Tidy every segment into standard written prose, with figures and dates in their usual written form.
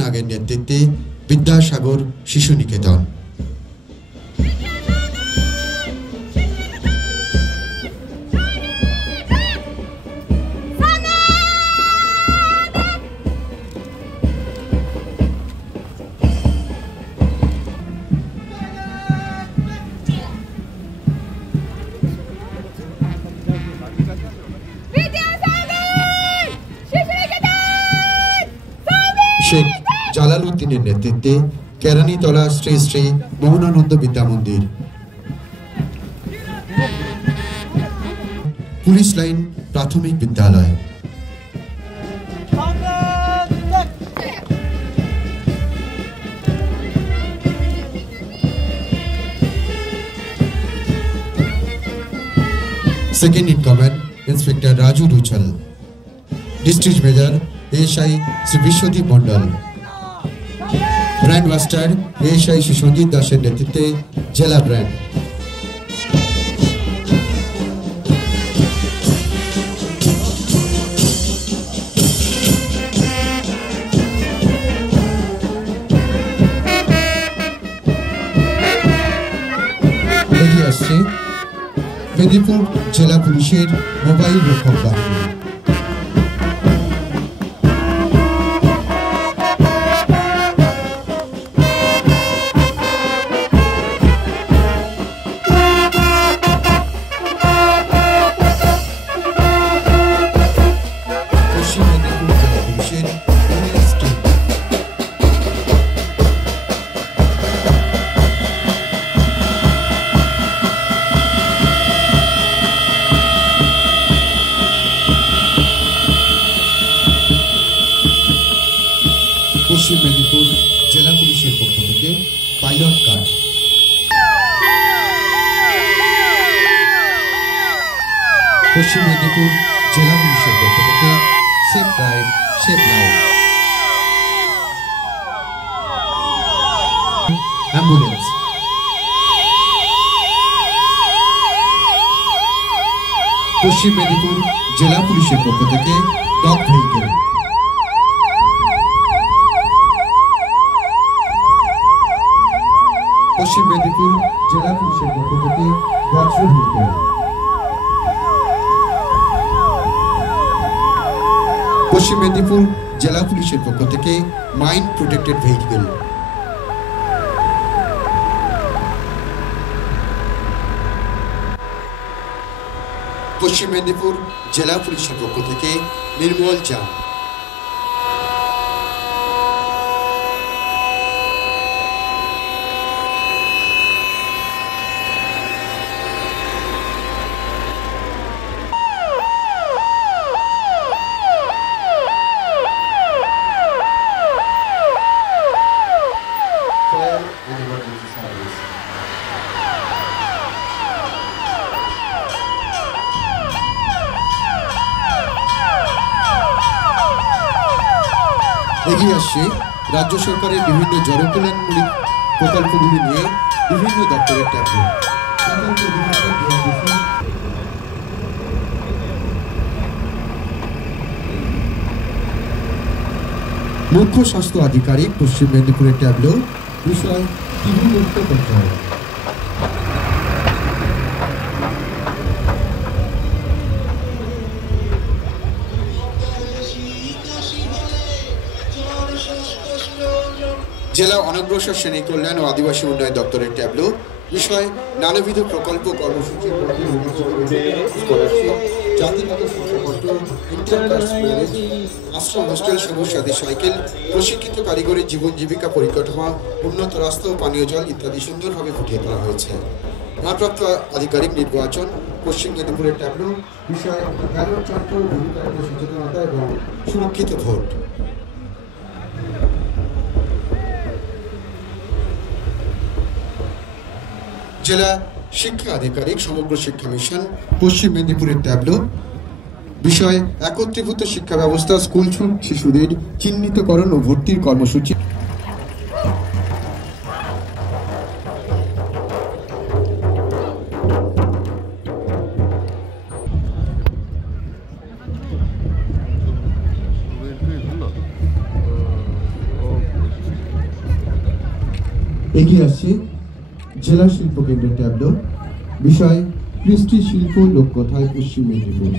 নাগের নেতৃত্বে বিদ্যাসাগর শিশু নিকেতন। শেখ জালালউদ্দিনের নেতৃত্বে কেরানীতলা শ্রী শ্রী মোহনানন্দ বিদ্যা মন্দির। পুলিশ লাইন প্রাথমিক বিদ্যালয়। Second in command inspector Raju রুচল। District major ASI Shri Biswadip Mondal. Brand master ASI Shri Sanjit দাসের নেতৃত্বে জেলা ব্র্যান্ড। এগিয়ে আসছে মেদিনীপুর জেলা পুলিশের মোবাইল রক্ষক বাহিনী। পশ্চিম মেদিনীপুর জেলা পুলিশের পক্ষ থেকে পাইলট কার্ড। পশ্চিম মেদিনীপুর জেলা পুলিশের পক্ষ থেকে safe drive safe life. Ambulance. পশ্চিম মেদিনীপুর জেলা পুলিশের পক্ষ থেকে ডগ ভেহিকেল। পশ্চিম মেদিনীপুর জেলা পুলিশের পক্ষ থেকে বজ্র ভেহিকেল। পশ্চিম মেদিনীপুর জেলা পুলিশের পক্ষ থেকে মাইন প্রোটেক্টেড ভেহিকেল। পশ্চিম মেদিনীপুর জেলা পুলিশের পক্ষ থেকে নির্মল জাম। এগিয়ে আসছে রাজ্য সরকারের বিভিন্ন জনকল্যাণমূলক প্রকল্পগুলি নিয়ে বিভিন্ন দপ্তরের ট্যাবলেট। মুখ্য স্বাস্থ্য আধিকারিক পশ্চিম মেদিনীপুরের ট্যাবলো বিষয় টিবি মুক্ত করতে হবে। জেলা অনগ্রসর শ্রেণী কল্যাণ ও আদিবাসী উন্নয়ন দপ্তরের ট্যাবলো বিষয় নানাবিধ প্রকল্প কর্মসূচির জাতিগত শংসাপত্র, আশ্রম, হোস্টেল, সবুজ সাথী সাইকেল, প্রশিক্ষিত কারিগরি জীবন জীবিকা পরিকাঠামো, উন্নত রাস্তা ও পানীয় জল ইত্যাদি সুন্দরভাবে ফুটিয়ে তোলা হয়েছে। ভারপ্রাপ্ত আধিকারিক নির্বাচন পশ্চিম মেদিনীপুরের ট্যাবলো বিষয় ব্যালট যন্ত্র, ভোটারদের সচেতনতা এবং সুরক্ষিত ভোট। জেলা শিক্ষা আধিকারিক সমগ্র শিক্ষা মিশন পশ্চিম মেদিনীপুরের ট্যাবলো বিষয় একত্রীভূত শিক্ষা ব্যবস্থা, স্কুল ছুট শিশুদের চিহ্নিতকরণ ও ভর্তির কর্মসূচি। এগিয়ে আসছে জেলা শিল্প কেন্দ্রের ট্যাবলো, বিষয় কৃষ্টি শিল্প লোককথায় পশ্চিম মেদিনীপুর।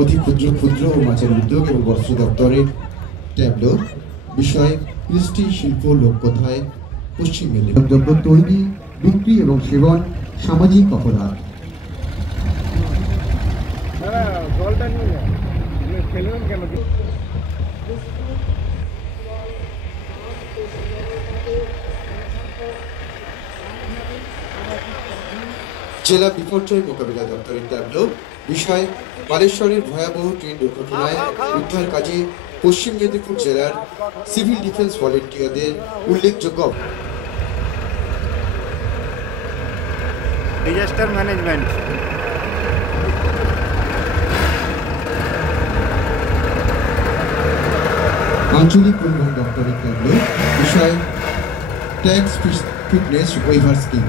অতি ক্ষুদ্র ক্ষুদ্র ও মাঝারি উদ্যোগ এবং বস্ত্র দপ্তরের ট্যাবলো, বিষয় কৃষ্টি শিল্প লোককথায় পশ্চিম মেদিনীপুর। দ্রব্য তৈরি, বিক্রি এবং সেবন সামাজিক অপরাধ। জেলা বিপর্যয় মোকাবিলা দপ্তরের ট্যাবলো, বিষয় বালেশ্বরের ভয়াবহ ট্রেন দুর্ঘটনায় উদ্ধার কাজে পশ্চিম মেদিনীপুর জেলার সিভিল ডিফেন্স ভলেন্টিয়ারদের উল্লেখযোগ্য ডিজাস্টার ম্যানেজমেন্ট। আঞ্চলিক পরিবহন দপ্তরের ট্যাবলো, বিষয় ট্যাক্স ফিটনেস ওয়েভার স্কিম।